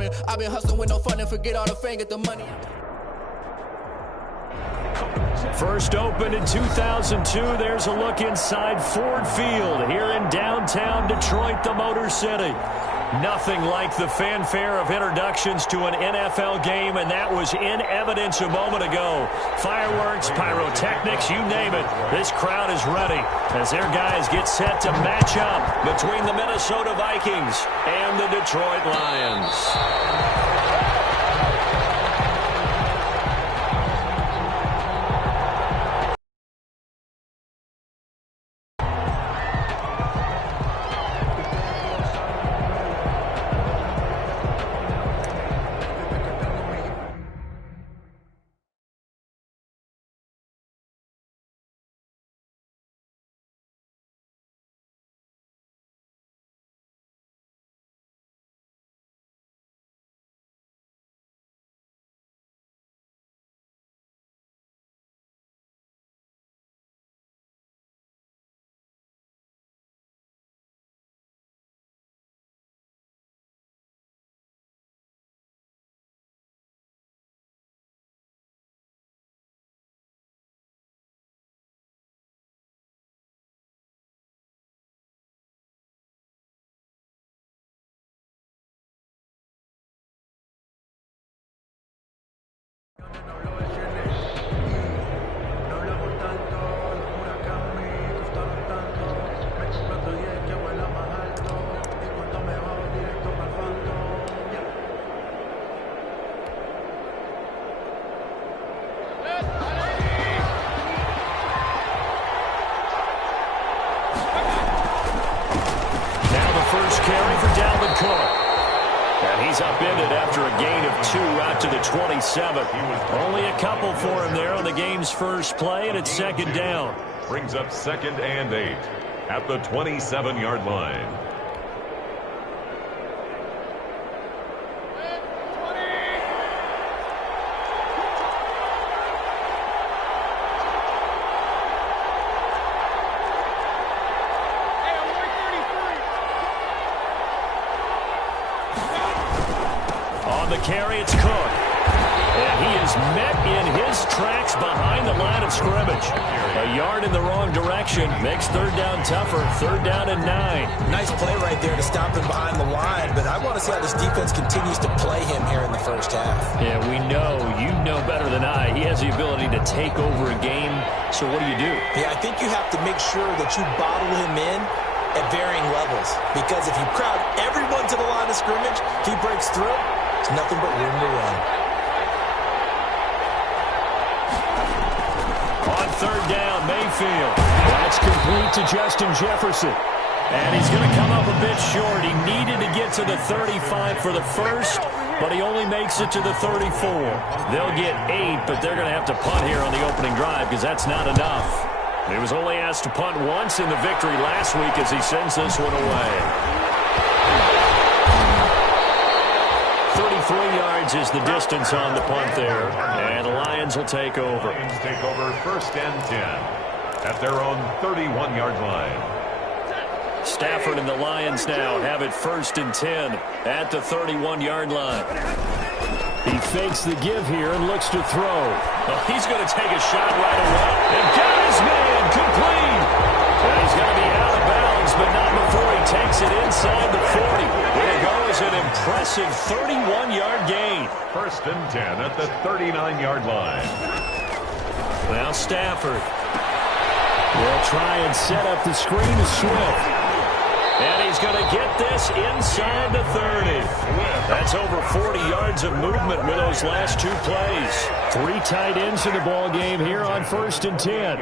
coming. I've been hustling with no fun and forget all the fame, get the money. First opened in 2002. There's a look inside Ford Field here in downtown Detroit, the Motor City. Nothing like the fanfare of introductions to an NFL game, and that was in evidence a moment ago. Fireworks, pyrotechnics, you name it. This crowd is ready as their guys get set to match up between the Minnesota Vikings and the Detroit Lions. Upended after a gain of 2 out to the 27. Only a couple for him there on the game's first play, and it's second down. Brings up 2nd and 8 at the 27-yard line. Carry, it's Cook. And he is met in his tracks behind the line of scrimmage. A yard in the wrong direction makes third down tougher. Third down and 9. Nice play right there to stop him behind the line, but I want to see how this defense continues to play him here in the first half. Yeah, we know, you know better than I, he has the ability to take over a game. So what do? Yeah, I think you have to make sure that you bottle him in at varying levels, because if you crowd everyone to the line of scrimmage, he breaks through. It's nothing but room to run. On third down, Mayfield. That's complete to Justin Jefferson. And he's going to come up a bit short. He needed to get to the 35 for the first, but he only makes it to the 34. They'll get 8, but they're going to have to punt here on the opening drive because that's not enough. He was only asked to punt once in the victory last week as he sends this one away. 33 yards is the distance on the punt there, and the Lions will take over. Lions take over 1st and 10 at their own 31-yard line. Stafford and the Lions now have it 1st and 10 at the 31-yard line. He fakes the give here and looks to throw. Well, he's going to take a shot right away. And got his man complete. And he's going to be out of bounds, but not before he takes it inside the 40. There goes an impressive 31-yard gain. 1st and 10 at the 39-yard line. Now Stafford will try and set up the screen to Swift. And he's going to get this inside the 30. That's over 40 yards of movement with those last 2 plays. 3 tight ends in the ball game here on 1st and 10.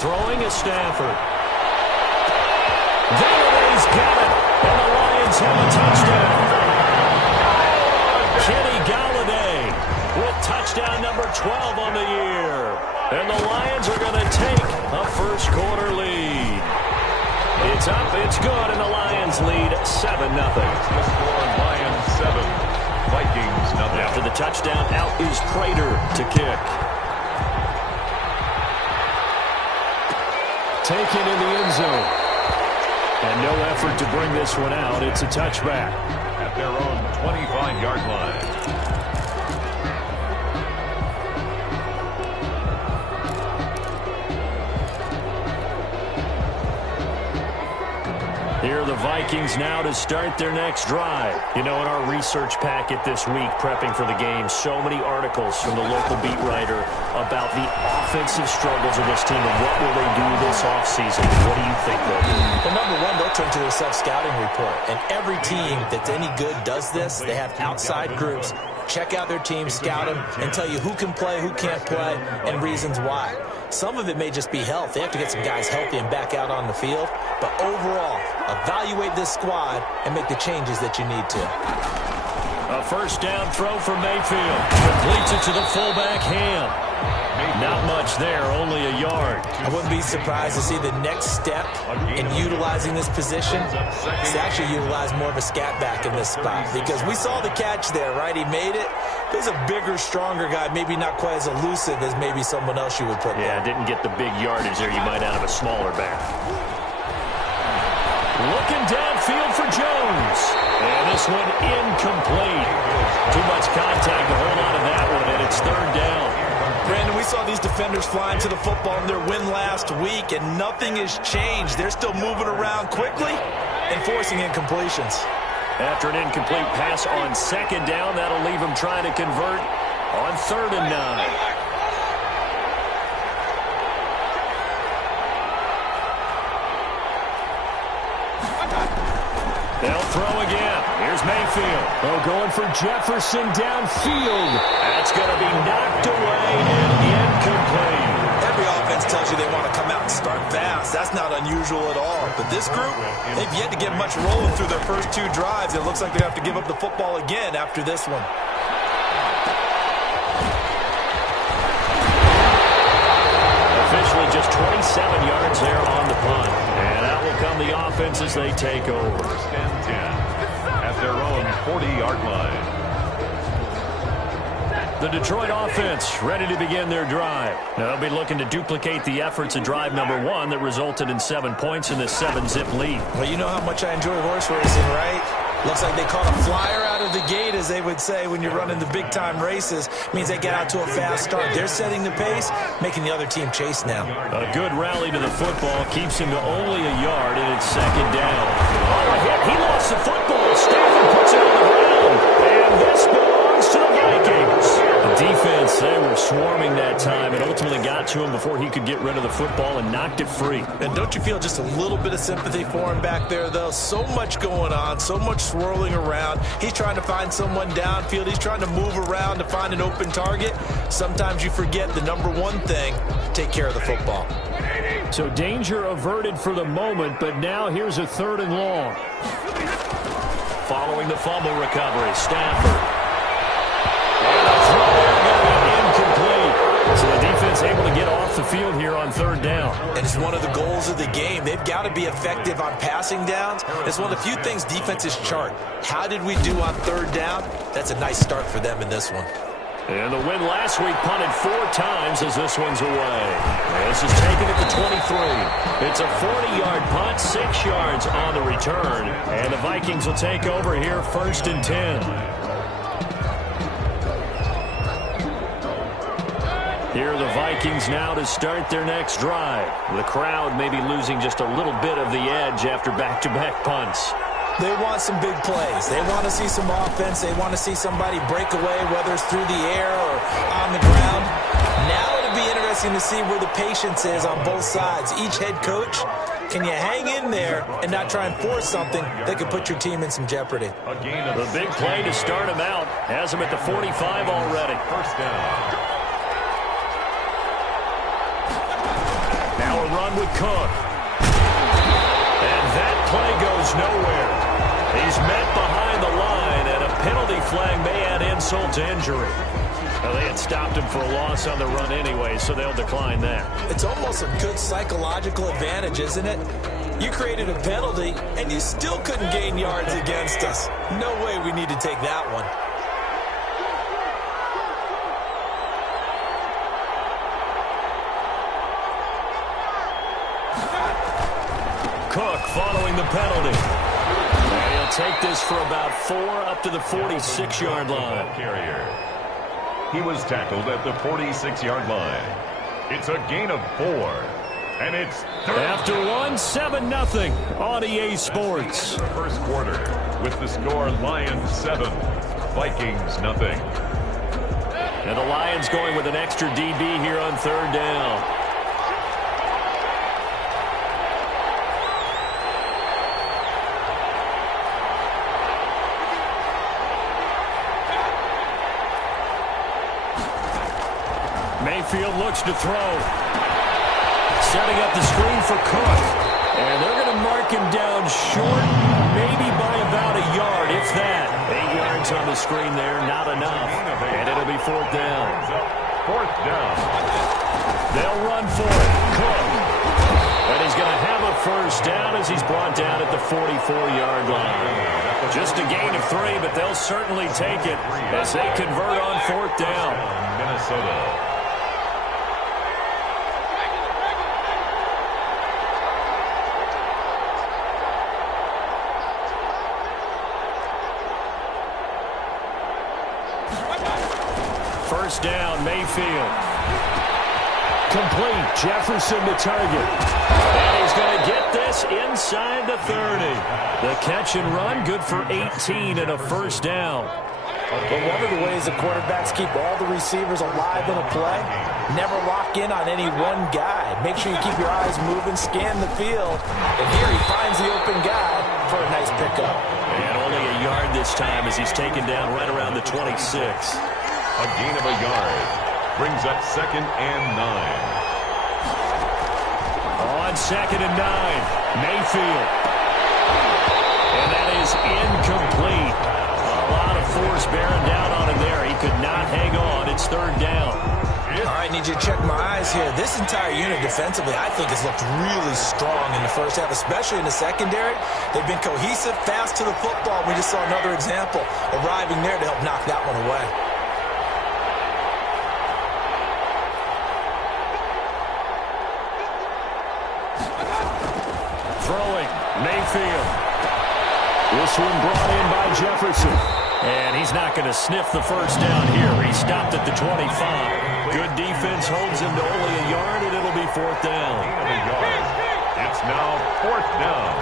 Throwing is Stafford. Galladay's got it, and the Lions have a touchdown. Kenny Galladay with touchdown number 12 on the year. And the Lions are going to take a first-quarter lead. It's up, it's good, and the Lions lead 7-0. The score, Lions 7, Vikings 0. After the touchdown, out is Prater to kick. Taken in the end zone. And no effort to bring this one out. It's a touchback. At their own 25-yard line. Here are the Vikings now to start their next drive. You know, in our research packet this week, prepping for the game, so many articles from the local beat writer about the offensive struggles of this team and what will they do this offseason. What do you think they'll do? Well, number one, they'll turn to their self-scouting report. And every team that's any good does this. They have outside groups. Check out their team, scout them, and tell you who can play, who can't play, and reasons why. Some of it may just be health. They have to get some guys healthy and back out on the field. But overall, evaluate this squad and make the changes that you need to. A first down throw for Mayfield. Completes it to the fullback, Ham. Not much there, only a yard. I wouldn't be surprised to see the next step in utilizing this position is to actually utilize more of a scat back in this spot. Because we saw the catch there, right? He made it. He's a bigger, stronger guy, maybe not quite as elusive as maybe someone else you would put there. Yeah, didn't get the big yardage there you might out of a smaller back. Looking downfield for Jones. And this one incomplete. Too much contact to hold on to that one, and it's third down. Brandon, we saw these defenders flying to the football in their win last week, and nothing has changed. They're still moving around quickly and forcing incompletions. After an incomplete pass on second down, that'll leave them trying to convert on 3rd and 9. They'll throw again. Here's Mayfield. Oh, going for Jefferson downfield. That's going to be knocked away and incomplete. Every offense tells you they want to come out and start fast. That's not unusual at all. But this group, they've yet to get much rolling through their first 2 drives. It looks like they have to give up the football again after this one. Officially just 27 yards there on the punt. And out will come the offense as they take over. First and 10 at their own 40-yard line. The Detroit offense ready to begin their drive. Now they'll be looking to duplicate the efforts of drive number 1 that resulted in 7 points in this 7-zip lead. Well, you know how much I enjoy horse racing, right? Looks like they caught a flyer out of the gate, as they would say when you're running the big-time races. Means they get out to a fast start. They're setting the pace, making the other team chase now. A good rally to the football keeps him to only a yard, and it's 2nd down. Oh, a hit. He lost the football. Stafford puts it on the ground, and this belongs to the Vikings. The defense, they were swarming that time and ultimately got to him before he could get rid of the football and knocked it free. And don't you feel just a little bit of sympathy for him back there, though? So much going on, so much swirling around. He's trying to find someone downfield. He's trying to move around to find an open target. Sometimes you forget the number one thing, take care of the football. So danger averted for the moment, but now here's a 3rd and long. Following the fumble recovery, Stafford. And a throw there going to be incomplete. So the defense able to get off the field here on 3rd down. And it's one of the goals of the game. They've got to be effective on passing downs. It's one of the few things defenses chart. How did we do on 3rd down? That's a nice start for them in this one. And the win last week punted 4 times as this one's away. This is taken at the 23. It's a 40-yard punt, 6 yards on the return. And the Vikings will take over here 1st and 10. Here are the Vikings now to start their next drive. The crowd may be losing just a little bit of the edge after back-to-back punts. They want some big plays. They want to see some offense. They want to see somebody break away, whether it's through the air or on the ground. Now it'll be interesting to see where the patience is on both sides. Each head coach, can you hang in there and not try and force something that could put your team in some jeopardy? The big play to start him out has him at the 45 already. First down. Now a run with Cook. And that play goes nowhere. He's met behind the line, and a penalty flag may add insult to injury. Well, they had stopped him for a loss on the run anyway, so they'll decline that. It's almost a good psychological advantage, isn't it? You created a penalty, and you still couldn't gain yards against us. No way we need to take that one. Cook following the penalty. And he'll take this for about 4 up to the 46-yard line. Carrier. He was tackled at the 46-yard line. It's a gain of 4. And it's after 7-0 on EA Sports. First quarter with the score Lions 7, Vikings nothing. And the Lions going with an extra DB here on 3rd down. Mayfield looks to throw. Setting up the screen for Cook. And they're going to mark him down short, maybe by about a yard, if that. 8 yards on the screen there, not enough. And it'll be 4th down. 4th down. They'll run for it. Cook. And he's going to have a 1st down as he's brought down at the 44-yard line. Just a gain of 3, but they'll certainly take it as they convert on 4th down. Minnesota. First down, Mayfield. Complete. Jefferson to target. And he's going to get this inside the 30. The catch and run, good for 18 and a 1st down. But one of the ways the quarterbacks keep all the receivers alive in a play, never lock in on any one guy. Make sure you keep your eyes moving, scan the field. And here he finds the open guy for a nice pickup. And only a yard this time as he's taken down right around the 26. A gain of a yard brings up 2nd and 9. On 2nd and 9, Mayfield. And that is incomplete. A lot of force bearing down on him there. He could not hang on. It's 3rd down. All right, need you to check my eyes here. This entire unit defensively, I think, has looked really strong in the first half, especially in the secondary. They've been cohesive, fast to the football. We just saw another example arriving there to help knock that one away. Throwing, Mayfield. This one brought in by Jefferson. And he's not going to sniff the 1st down here. He stopped at the 25. Good defense holds him to only a yard, and it'll be 4th down. It's now 4th down.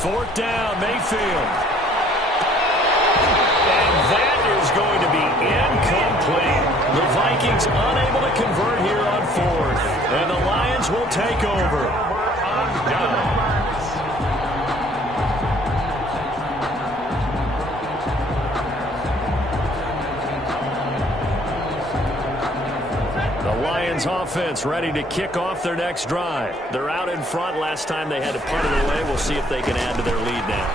Fourth down, Mayfield. That is going to be incomplete. The Vikings unable to convert here on 4th. And the Lions will take over. The Lions offense ready to kick off their next drive. They're out in front. Last time they had to punt it away. We'll see if they can add to their lead now.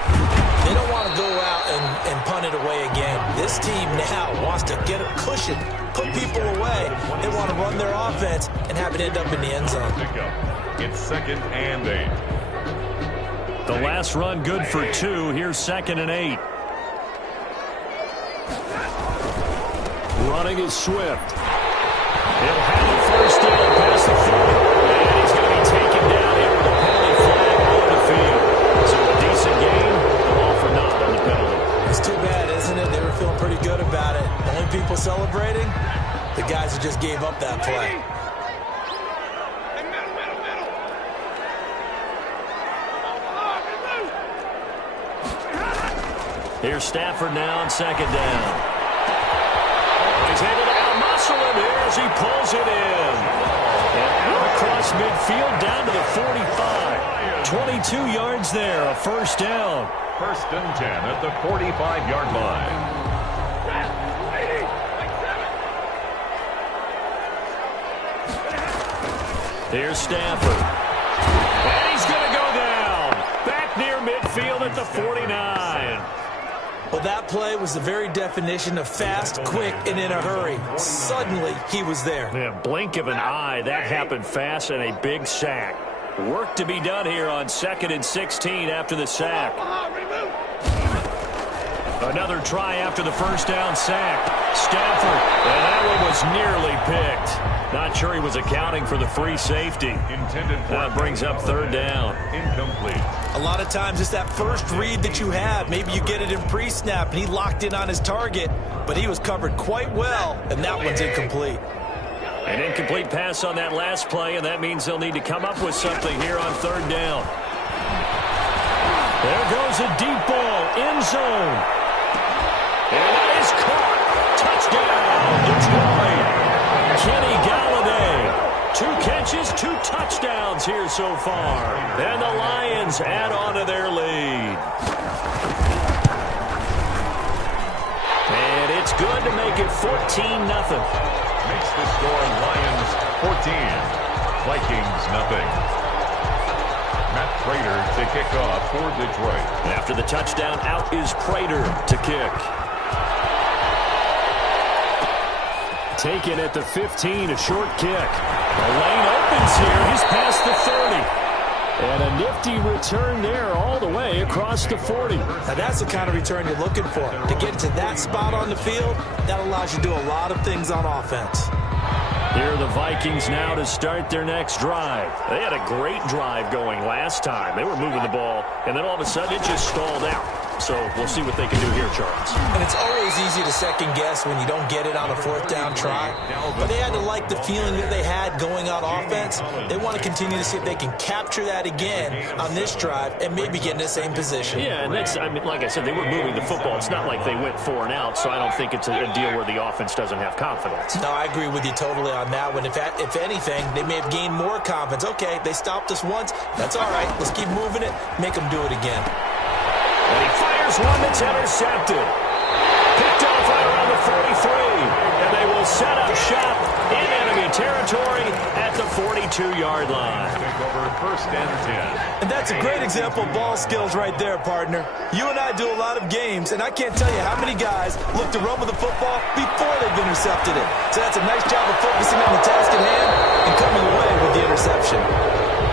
They don't want to go out and punt it away again. This team now wants to get a cushion, put people away. They want to Run their offense and have it end up in the end zone. It's 2nd and 8. The last run good for 2. Here's 2nd and 8. Running is Swift. He'll have it first down past the 40. And he's going to be taken down here with a penalty flag on the field. So a decent game, but all for naught on the penalty. It's too bad, isn't it? They were feeling pretty good about it. The only people celebrating, the guys who just gave up that play. Here's Stafford now on 2nd down. He's able to out-muscle him here as he pulls it in. And out across midfield down to the 45. 22 yards there, a first down. 1st and 10 at the 45-yard line. Here's Stafford. And he's going to go down. Back near midfield at the 49. Well, that play was the very definition of fast, quick, and in a hurry. Suddenly, he was there. Yeah, blink of an eye. That happened fast and a big sack. Work to be done here on 2nd and 16 after the sack. Another try after the first down sack. Stafford, and that one was nearly picked. Not sure he was accounting for the free safety. That brings up third down. Incomplete. A lot of times it's that first read that you have. Maybe you get it in pre-snap, and he locked in on his target, but he was covered quite well, and that one's incomplete. An incomplete pass on that last play, and that means they'll need to come up with something here on third down. There goes a deep ball, end zone. And that is caught. Touchdown, Detroit. Kenny Galladay. 2 catches, 2 touchdowns here so far. And the Lions add on to their lead. And it's good to make it 14-0. Makes the score Lions 14, Vikings nothing. Matt Prater to kick off for Detroit. After the touchdown, out is Prater to kick. Taken at the 15, a short kick. The lane opens here. He's past the 30. And a nifty return there all the way across the 40. Now that's the kind of return you're looking for. To get to that spot on the field, that allows you to do a lot of things on offense. Here are the Vikings now to start their next drive. They had a great drive going last time. They were moving the ball, and then all of a sudden it just stalled out. So we'll see what they can do here, Charles. And it's always easy to second guess when you don't get it on a fourth down try. But they had to like the feeling that they had going on offense. They want to continue to see if they can capture that again on this drive and maybe get in the same position. Yeah, and that's, I mean, like I said, they were moving the football. It's not like they went 4 and out, so I don't think it's a deal where the offense doesn't have confidence. No, I agree with you totally on that one. If anything, they may have gained more confidence. Okay, they stopped us once. That's all right. Let's keep moving it. Make them do it again. And he fires one that's intercepted. Picked off right around the 43. And they will set up shop in enemy territory at the 42-yard line. Take over first and 10. And that's a great example of ball skills right there, partner. You and I do a lot of games, and I can't tell you how many guys look to run with the football before they've intercepted it. So that's a nice job of focusing on the task at hand and coming away with the interception.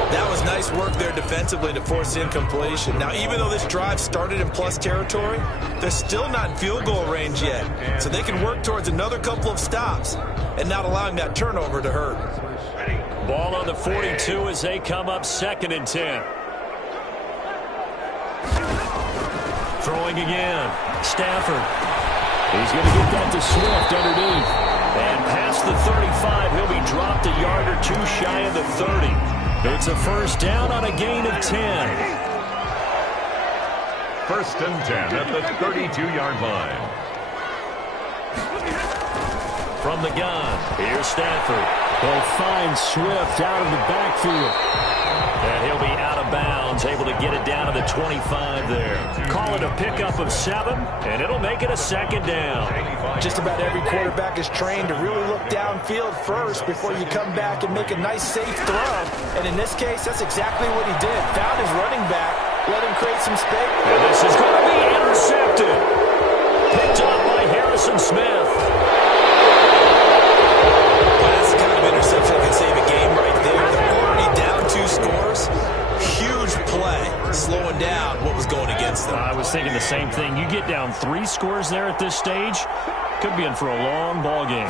That was nice work there defensively to force incompletion. Now, even though this drive started in plus territory, they're still not in field goal range yet. So they can work towards another couple of stops and not allowing that turnover to hurt. Ball on the 42 as they come up 2nd and 10. Throwing again. Stafford. He's going to get that to Swift underneath. And past the 35, he'll be dropped a yard or 2 shy of the 30. It's a first down on a gain of 10. First and 10 at the 32-yard line. From the gun, here's Stafford. He'll find Swift out of the backfield. And he'll be out of bounds, able to get it down to the 25 there. Call it a pickup of 7, and it'll make it a 2nd down. Just about every quarterback is trained to really look downfield first before you come back and make a nice, safe throw. And in this case, that's exactly what he did. Found his running back, let him create some space. And this is going to be intercepted. Picked up by Harrison Smith. Well, that's the kind of interception that can save a game right there. They're already down 2 scores. Huge play, slowing down what was going against them. I was thinking the same thing. You get down 3 scores there at this stage, could be in for a long ball game.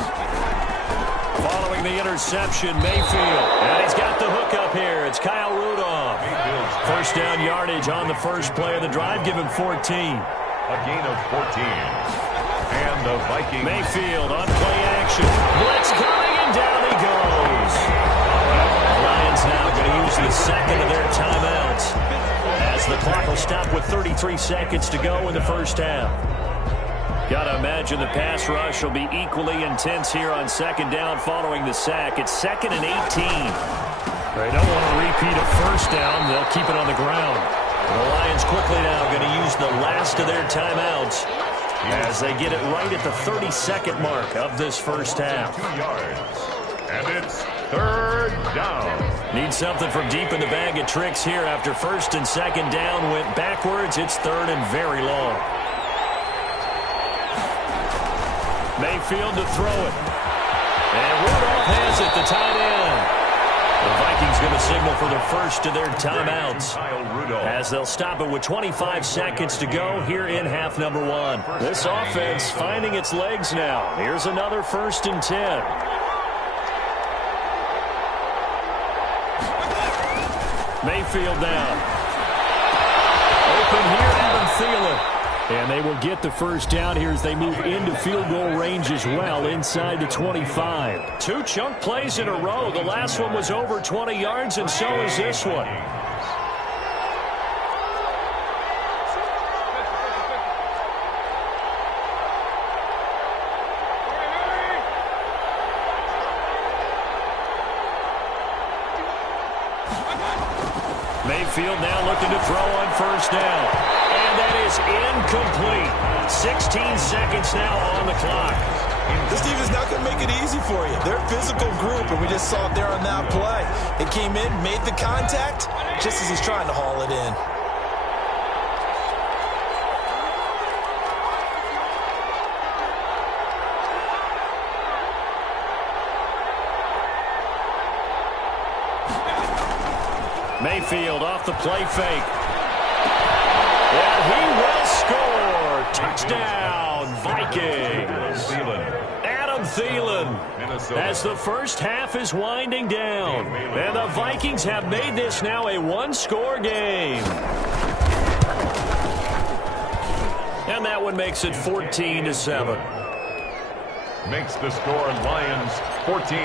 Following the interception, Mayfield. And he's got the hook up here. It's Kyle Rudolph. First down yardage on the first play of the drive. Give him 14. A gain of 14. And the Vikings. Mayfield on play action. Blitz coming, and down he goes. The Lions now going to use the second of their timeouts as the clock will stop with 33 seconds to go in the first half. Got to imagine the pass rush will be equally intense here on 2nd down following the sack. It's 2nd and 18. They don't want to repeat a first down. They'll keep it on the ground. The Lions quickly now going to use the last of their timeouts as they get it right at the 32nd mark of this first half. 2 yards. And it's 3rd down. Need something from deep in the bag of tricks here after 1st and 2nd down went backwards. It's 3rd and very long. Mayfield to throw it. And Rudolph has it, the tight end. The Vikings going to signal for the first of their timeouts as they'll stop it with 25 seconds to go here in half number one. This offense finding its legs now. Here's another 1st and 10. Mayfield down. Open here, Adam Thielen. And they will get the first down here as they move into field goal range as well inside the 25. 2 chunk plays in a row. The last one was over 20 yards, and so is this one. Mayfield now looking to throw on first down. And that is incomplete. 16 seconds now on the clock. This defense is not going to make it easy for you. They're a physical group, and we just saw it there on that play. It came in, made the contact, just as he's trying to haul it in. Mayfield off the play fake. And he will score. Touchdown, Vikings. Adam Thielen as the first half is winding down. And the Vikings have made this now a 1-score game. And that one makes it 14-7. Makes the score Lions 14.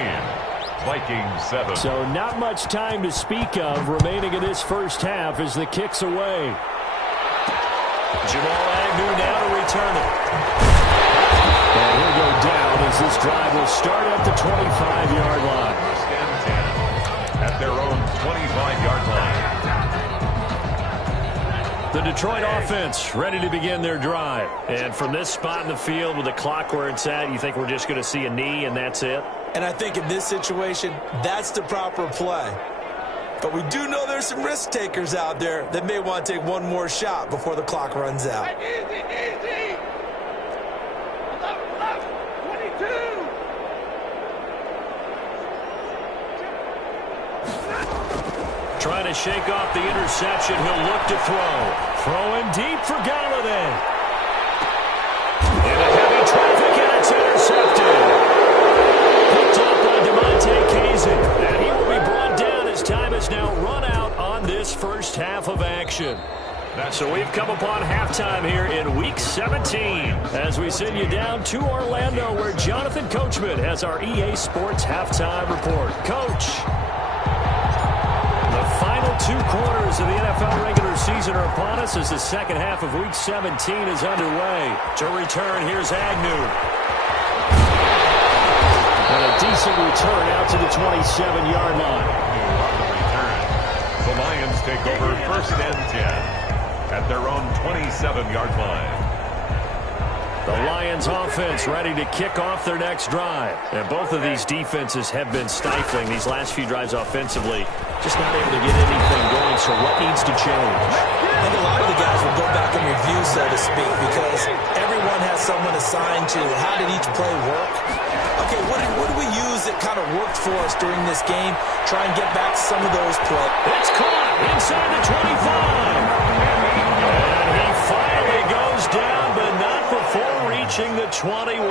Vikings 7. So not much time to speak of remaining in this first half as the kick's away. Jamal Agnew now to return it. And he'll go down as this drive will start at the 25-yard line. 1st and 10 at their own 25-yard line. The Detroit offense ready to begin their drive. And from this spot in the field with the clock where it's at, you think we're just going to see a knee and that's it? And I think in this situation, that's the proper play. But we do know there's some risk takers out there that may want to take one more shot before the clock runs out. Easy. 22. Trying to shake off the interception. He'll look to throw. Throwing deep for Galladay. Into heavy traffic, and it's intercepted. Picked up by Demonte Kazin. And he will be brought down as time is now run out on this first half of action. So we've come upon halftime here in Week 17 as we send you down to Orlando where Jonathan Coachman has our EA Sports halftime report. Coach, the final 2 quarters of the NFL regular season are upon us as the second half of Week 17 is underway. To return, here's Agnew. And a decent return out to the 27-yard line. On the return, the Lions take over 1st and 10 at their own 27-yard line. The Lions offense ready to kick off their next drive. And both of these defenses have been stifling these last few drives offensively. Just not able to get anything going, so what needs to change? I think a lot of the guys will go back and review, so to speak, because everyone has someone assigned to how did each play work. Okay, what do we use that kind of worked for us during this game? Try and get back to some of those plays. It's caught inside the 25. And he finally goes down, but not before reaching the 21.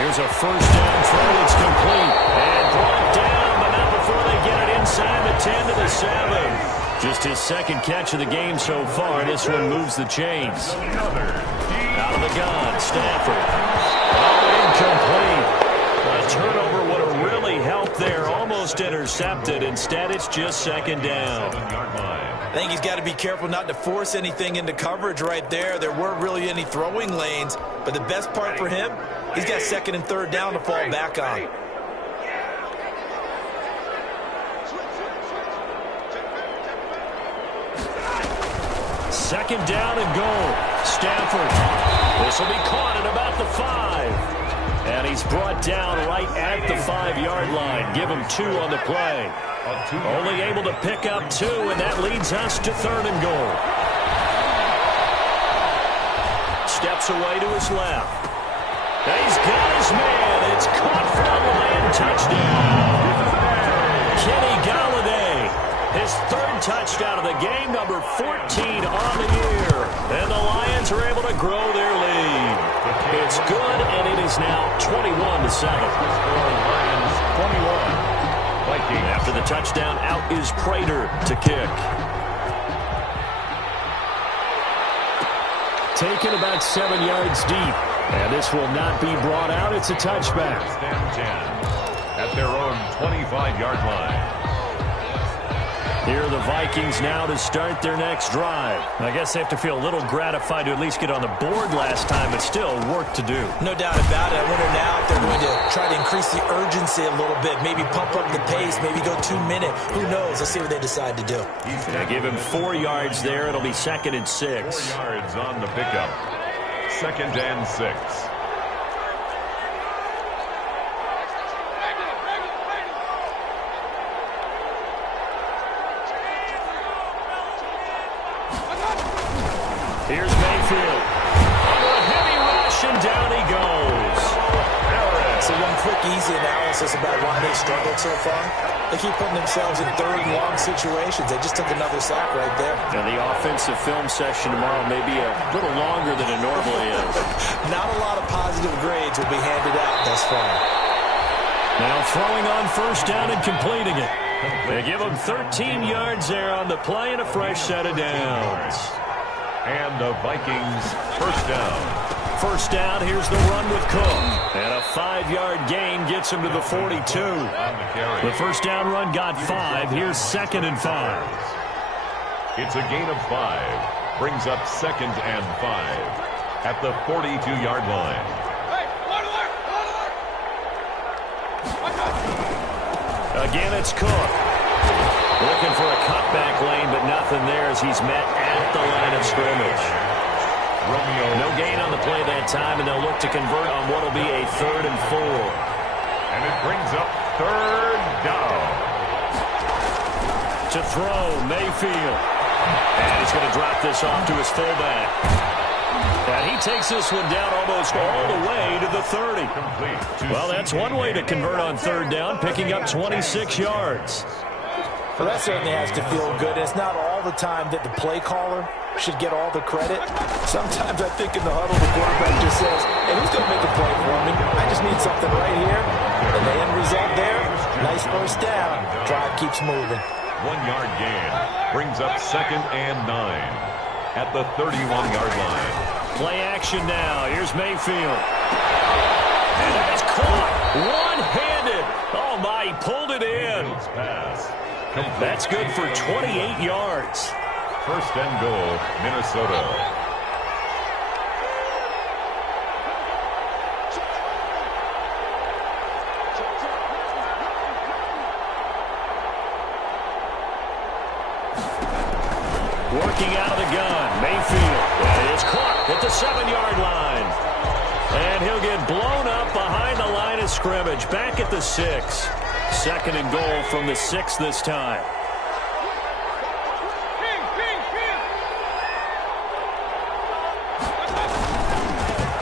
Here's a first down throw. It's complete. And brought down, but not before they get it inside the 10 to the 7. Just his second catch of the game so far. This one moves the chains. Out of the gun, Stafford. Oh, incomplete. A turnover would have really helped there. Almost intercepted. Instead, it's just second down. I think he's got to be careful not to force anything into coverage right there. There weren't really any throwing lanes. But the best part for him, he's got 2nd and 3rd down to fall back on. Second down and goal. Stafford. This will be caught at about the 5. And he's brought down right at the 5-yard line. Give him 2 on the play. Only able to pick up 2, and that leads us to 3rd and goal. Steps away to his left. He's got his man. It's caught for a Lion touchdown. Kenny Galladay, his third touchdown of the game, number 14 on the year. And the Lions are able to grow their lead. It's good, and it is now 21-7. Lions 21. Vikings. After the touchdown, out is Prater to kick. Taken about 7 yards deep. And this will not be brought out. It's a touchback. Stand 10 at their own 25-yard line. Here are the Vikings now to start their next drive. I guess they have to feel a little gratified to at least get on the board last time, but still work to do. No doubt about it. I wonder now if they're going to try to increase the urgency a little bit, maybe pump up the pace, maybe go 2 minute. Who knows? Let's see what they decide to do. They give him 4 yards there. It'll be 2nd and 6. 4 yards on the pickup. 2nd and 6. Here's Mayfield. Under a heavy rush, and down he goes. So one quick, easy analysis about why they struggled so far. They keep putting themselves in 3rd and long situations. They just took another sack right there. And the offensive film session tomorrow may be a little longer than it normally is. Not a lot of positive grades will be handed out thus far. Now throwing on 1st down and completing it. They give him 13 yards there on the play and a fresh set of downs. And the Vikings 1st down. 1st down, here's the run with Cook. And a 5-yard gain gets him to the 42. The 1st down run got 5. Here's 2nd and 5. It's a gain of 5. Brings up 2nd and 5 at the 42-yard line. Again, it's Cook. Looking for a cutback lane, but nothing there as he's met at the line of scrimmage. Romeo. No gain on the play that time, and they'll look to convert on what will be a 3rd and 4. And it brings up 3rd down. To throw, Mayfield. And he's going to drop this off to his fullback. And he takes this one down almost all the way to the 30. Well, that's one way to convert on 3rd down, picking up 26 yards. Well, that certainly has to feel good. It's not all the time that the play caller should get all the credit. Sometimes I think in the huddle, the quarterback just says, hey, who's going to make a play for me? I just need something right here. And the end result there, nice 1st down. Drive keeps moving. 1-yard gain. Brings up 2nd and 9 at the 31-yard line. Play action now. Here's Mayfield. And that is caught one-handed. Oh, my, he pulled it in. Pass. That's good for 28 yards. 1st and goal, Minnesota. Working out of the gun, Mayfield. And it's caught at the 7-yard line. And he'll get blown up behind the line of scrimmage. Back at the 6. 2nd and goal from the 6 this time.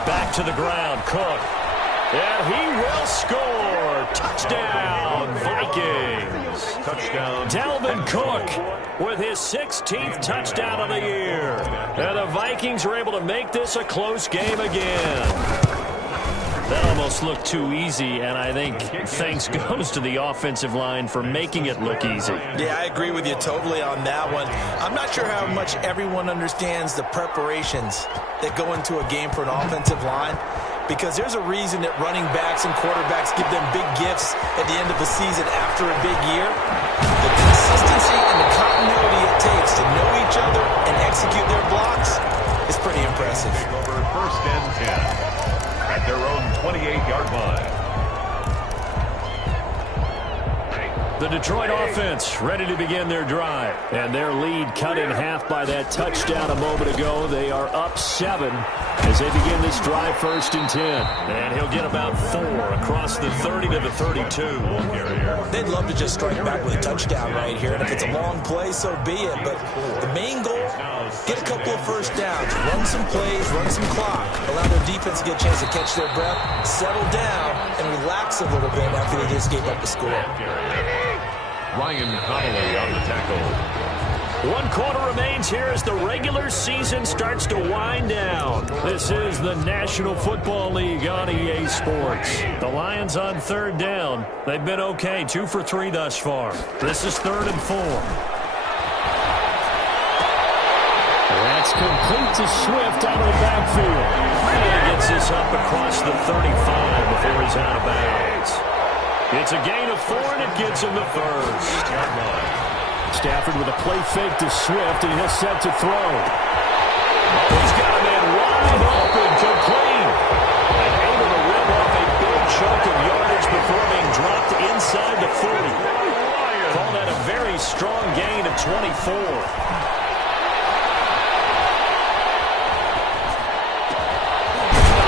Back to the ground, Cook. And he will score. Touchdown, Vikings. Touchdown. Dalvin Cook with his 16th touchdown of the year. And the Vikings are able to make this a close game again. That almost looked too easy, and I think thanks goes to the offensive line for making it look easy. Yeah, I agree with you totally on that one. I'm not sure how much everyone understands the preparations that go into a game for an offensive line, because there's a reason that running backs and quarterbacks give them big gifts at the end of the season after a big year. The consistency and the continuity it takes to know each other and execute their blocks is pretty impressive. Over 1st and 10 at their own 28-yard line. The Detroit offense ready to begin their drive. And their lead cut in half by that touchdown a moment ago. They are up 7 as they begin this drive 1st and 10. And he'll get about 4 across the 30 to the 32. They'd love to just strike back with a touchdown right here. And if it's a long play, so be it. But the main goal get a couple of first downs, run some plays, run some clock, allow their defense to get a chance to catch their breath, settle down, and relax a little bit after they just gave up the score. Ryan Connolly on the tackle. 1 quarter remains here as the regular season starts to wind down. This is the National Football League on EA Sports. The Lions on 3rd down. They've been okay, 2 for 3 thus far. This is 3rd and 4. That's complete to Swift out of the backfield. And he gets this up across the 35 before he's out of bounds. It's a gain of 4, and it gets him the first. Stafford with a play fake to Swift, and he'll set to throw. He's got a man wide open, complete. And able to rip off a big chunk of yardage before being dropped inside the 40. Call that a very strong gain of 24.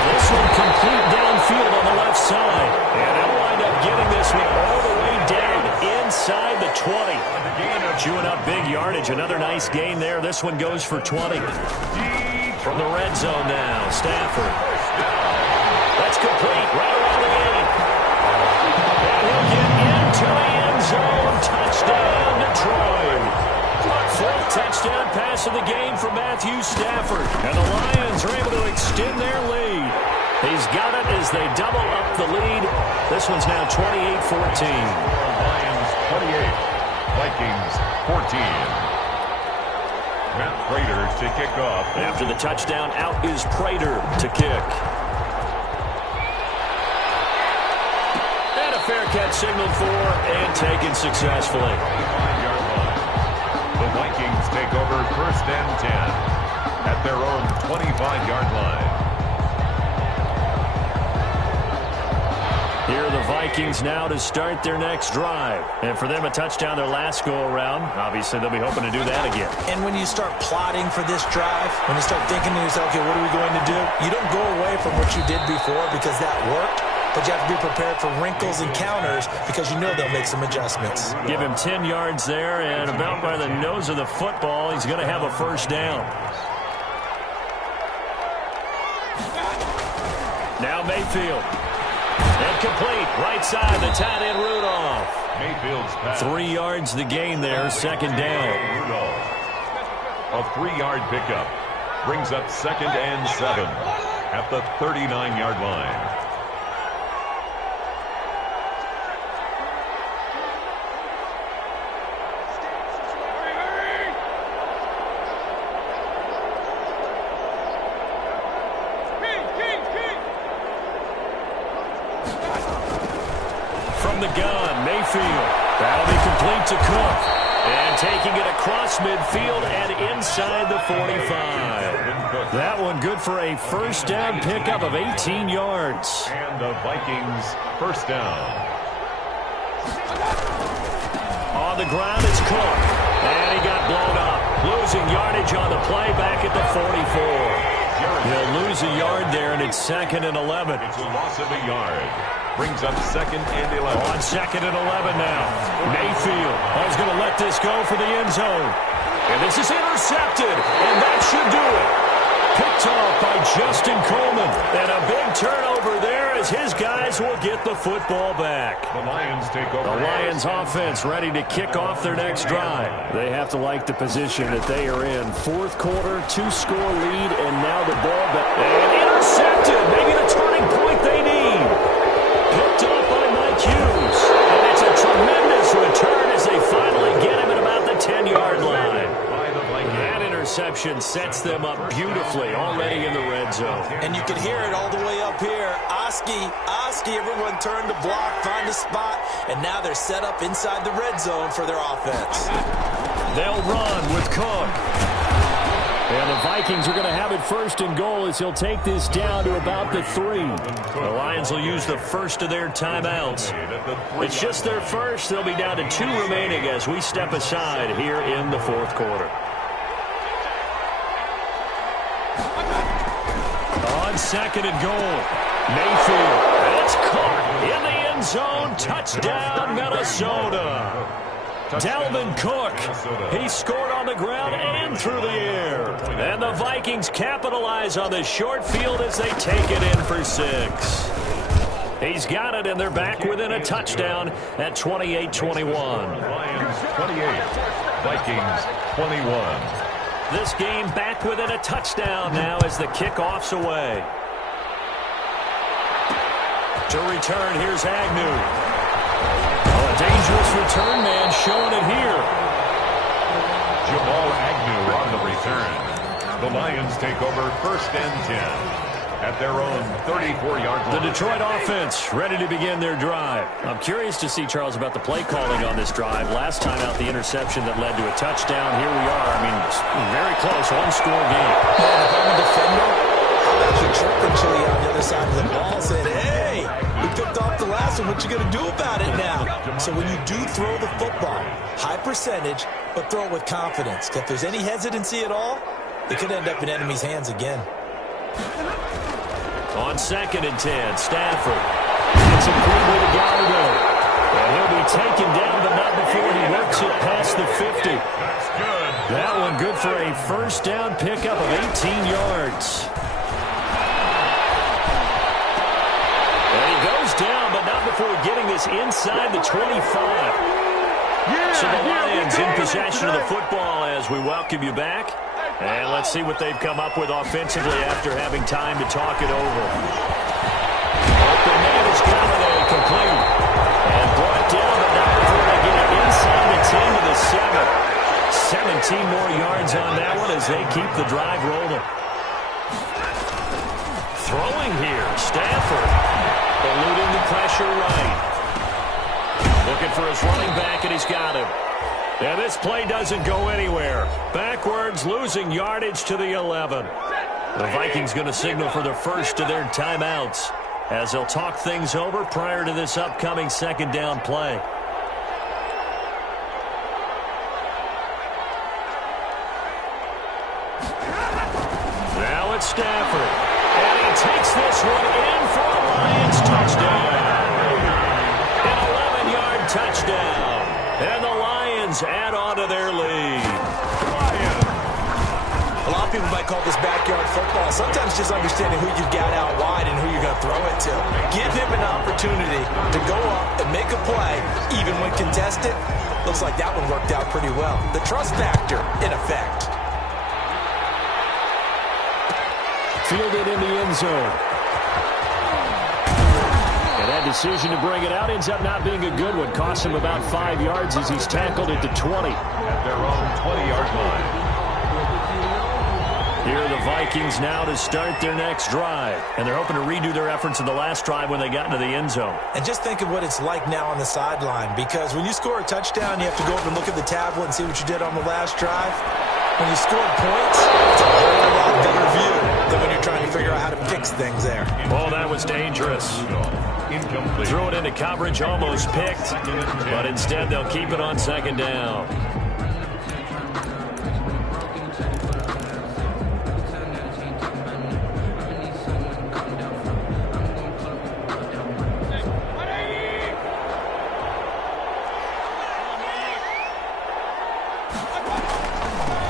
This one complete downfield on the left side. And they'll wind up getting this one all the way down inside the 20. Chewing up big yardage. Another nice gain there. This one goes for 20. From the red zone now, Stafford. That's complete. Right around the 8. And he'll get into the end zone. Touchdown, Detroit. 4th touchdown pass of the game for Matthew Stafford. And the Lions are able to extend their lead. He's got it as they double up the lead. This one's now 28-14. Lions 28. Vikings 14. Matt Prater to kick off. After the touchdown, out is Prater to kick. And a fair catch signaled for and taken successfully. 5-yard line. The Vikings take over 1st and 10 at their own 25-yard line. Here are the Vikings now to start their next drive. And for them, a touchdown their last go-around. Obviously, they'll be hoping to do that again. And when you start plotting for this drive, when you start thinking to yourself, okay, what are we going to do? You don't go away from what you did before because that worked, but you have to be prepared for wrinkles and counters because you know they'll make some adjustments. Give him 10 yards there, and about by the nose of the football, he's going to have a first down. Now Mayfield. And complete, right side, the tight end Rudolph. Mayfield's pass. 3 yards the gain there, 2nd down. Rudolph. A 3-yard pickup brings up 2nd and 7 at the 39-yard line. From the gun, Mayfield. That'll be complete to Cook. And taking it across midfield and inside the 45. That one good for a first down pickup of 18 yards. And the Vikings first down. On the ground, it's Cook. And he got blown up. Losing yardage on the play back at the 44. He'll lose a yard there, and it's 2nd and 11. It's a loss of a yard. Brings up 2nd and 11. On 2nd and 11 now. Mayfield is going to let this go for the end zone. And this is intercepted, and that should do it. Picked off by Justin Coleman. And a big turnover there as his guys will get the football back. The Lions take over. The Lions offense ready to kick off their next drive. They have to like the position that they are in. 4th quarter, 2-score lead, and now the ball back. And intercepted. Maybe the turning point they need. Picked off by Mike Hughes. And it's a tremendous return as they finally get him at about the 10-yard line. That interception sets them up beautifully already in the red zone. And you can hear it all the way up here. Oski, everyone turned to block, find a spot, and now they're set up inside the red zone for their offense. They'll run with Cook. And the Vikings are going to have it 1st and goal as he'll take this down to about the 3. The Lions will use the first of their timeouts. It's just their first. They'll be down to 2 remaining as we step aside here in the 4th quarter. On 2nd and goal, Mayfield. It's caught in the end zone. Touchdown, Minnesota. Dalvin Cook. He scored on the ground and through the air. And the Vikings capitalize on the short field as they take it in for 6. He's got it, and they're back within a touchdown at 28-21. Lions 28, Vikings 21. This game back within a touchdown now as the kickoff's away. To return, here's Agnew. A dangerous return man showing it here. Jamal Agnew on the return. The Lions take over 1st and 10 at their own 34-yard line. The Detroit offense ready to begin their drive. I'm curious to see, Charles, about the play calling on this drive. Last time out, the interception that led to a touchdown. Here we are. I mean, very close, one-score game. Man, if I'm a defender, I'm actually tripping Chili on the other side of the ball saying, hey, we picked off the last one. What you going to do about it now? So when you do throw the football, high percentage, but throw it with confidence. If there's any hesitancy at all, it could end up in enemy's hands again. On 2nd and 10, Stafford. It's a quickly to Gallagher. And he'll be taken down, but not before he works it past the 50. That's good. That one good for a first down pickup of 18 yards. And he goes down, but not before getting this inside the 25. So the Lions in possession of the football as we welcome you back. And let's see what they've come up with offensively after having time to talk it over. Open man is Galladay, complete. And brought down, but not before they get it inside the 10 to the 7. 17 more yards on that one as they keep the drive rolling. Throwing here, Stafford. Eluding the pressure right. Looking for his running back, and he's got him. And this play doesn't go anywhere. Backwards, losing yardage to the 11. The Vikings going to signal for the first of their timeouts as they'll talk things over prior to this upcoming 2nd down play. Now it's Stafford. And he takes this one in for a Lions touchdown. An 11-yard touchdown. And the Lions add on to their lead. A lot of people might call this backyard football. Sometimes just understanding who you've got out wide and who you're going to throw it to. Give him an opportunity to go up and make a play, even when contested. Looks like that one worked out pretty well. The trust factor, in effect. Fielded in the end zone. And that decision to bring it out ends up not being a good one. Costs him about 5 yards as he's tackled at the 20. At their own 20-yard line. Here are the Vikings now to start their next drive. And they're hoping to redo their efforts in the last drive when they got into the end zone. And just think of what it's like now on the sideline, because when you score a touchdown, you have to go over and look at the tablet and see what you did on the last drive. When you score points, it's a whole lot better view than when you're trying to figure out how to fix things there. Oh, that was dangerous. Incomplete. Threw it into coverage, almost picked, but instead they'll keep it on 2nd down.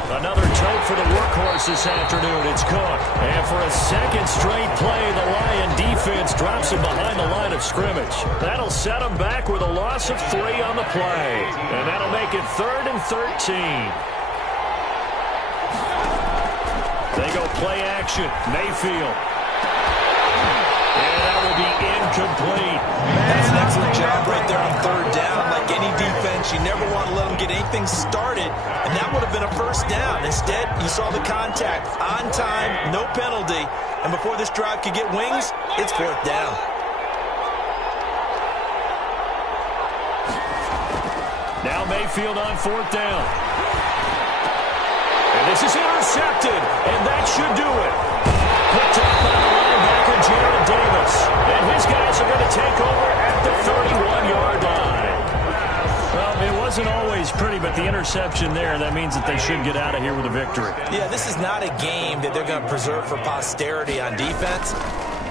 Another tote for the workhorse this afternoon. It's Cook. And for a second straight play, the Lion defense drops him behind the line of scrimmage. That'll set him back with a loss of 3 on the play. And that'll make it 3rd and 13. They go play action. Mayfield. And that will be incomplete. That's an excellent job right there on 3rd down. Like any defense, you never want to let them get anything started, and that would have been a first down. Instead, you saw the contact on time, no penalty, and before this drive could get wings, it's 4th down. Now Mayfield on 4th down. And this is intercepted, and that should do it. Picked up by the linebacker, Jared Davis. And his guys are going to take over at the 31-yard line. Well, it wasn't always pretty, but the interception there, that means that they should get out of here with a victory. Yeah, this is not a game that they're going to preserve for posterity on defense,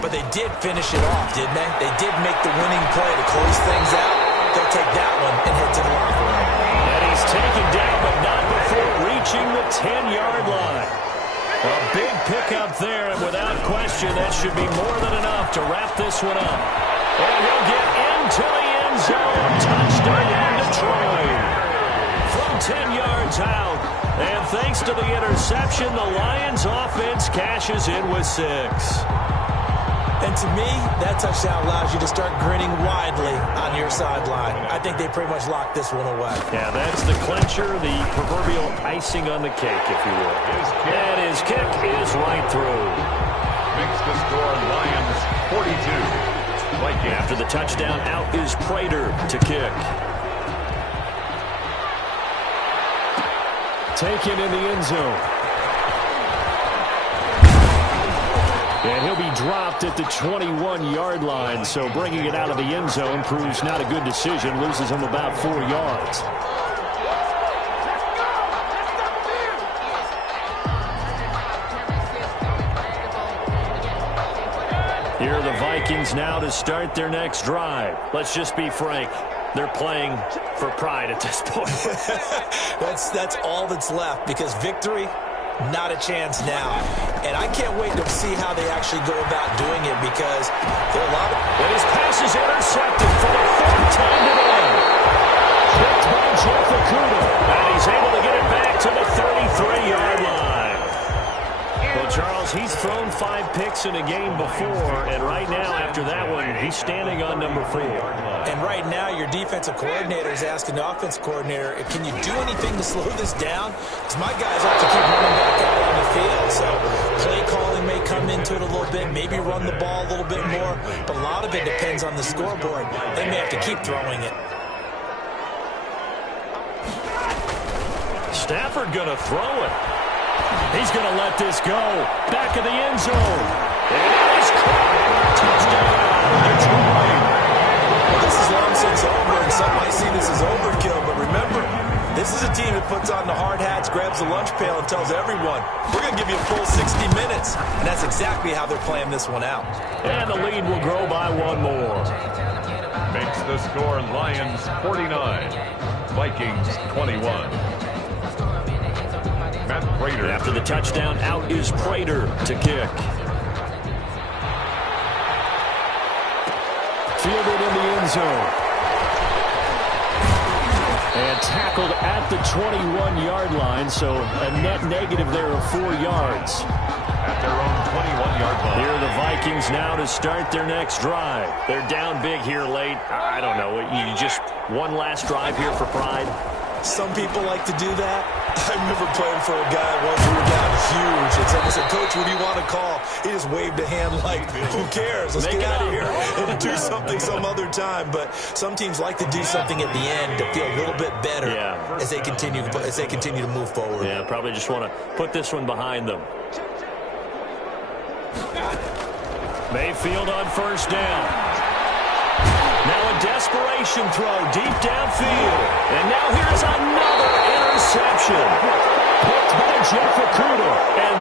but they did finish it off, didn't they? They did make the winning play to close things out. They'll take that one and head to the locker room. And taken down, but not before reaching the 10-yard line. A big pickup there, and without question, that should be more than enough to wrap this one up. And he'll get into the end zone. Touchdown, Detroit. From 10 yards out. And thanks to the interception, the Lions offense cashes in with 6. And to me, that touchdown allows you to start grinning widely on your sideline. I think they pretty much locked this one away. Yeah, that's the clincher, the proverbial icing on the cake, if you will. And his kick is right through. Makes the score Lions 42. Vikings. After the touchdown, out is Prater to kick. Taken in the end zone. And he'll be dropped at the 21-yard line, so bringing it out of the end zone proves not a good decision. Loses him about 4 yards. Here are the Vikings now to start their next drive. Let's just be frank. They're playing for pride at this point. That's all that's left, because victory, not a chance now. And I can't wait to see how they actually go about doing it, because there are a lot of... And his pass is intercepted for the 4th time today. Picked by Jeff Okuda. And he's able to get it back to the 33-yard line. Well, Charles, he's thrown 5 picks in a game before, and right now, after that one, he's standing on number 4. And right now, your defensive coordinator is asking the offensive coordinator, can you do anything to slow this down? Because my guys have to keep running back out on the field. So play calling may come into it a little bit, maybe run the ball a little bit more, but a lot of it depends on the scoreboard. They may have to keep throwing it. Stafford going to throw it. He's going to let this go. Back of the end zone. And it is caught. Touchdown, Detroit. Well, this is long since over, and some might see this as overkill, but remember, this is a team that puts on the hard hats, grabs the lunch pail, and tells everyone, we're going to give you a full 60 minutes. And that's exactly how they're playing this one out. And the lead will grow by 1 more. Makes the score Lions 49. Vikings 21. Matt Prater. After the touchdown, out is Prater to kick. Fielded in the end zone. And tackled at the 21-yard line, so a net negative there of 4 yards. At their own 21-yard line. Here are the Vikings now to start their next drive. They're down big here late. I don't know. You just one last drive here for pride. Some people like to do that. I remember playing for a guy once we were down huge, and someone said, Coach, what do you want to call? He just waved a hand like, who cares? Let's get out of here and do something some other time. But some teams like to do something at the end to feel a little bit better as they continue to move forward. Yeah, probably just want to put this one behind them. Mayfield on first down. Now a desperation throw deep downfield. And now here's another interception. Picked by Jeff Okuda. And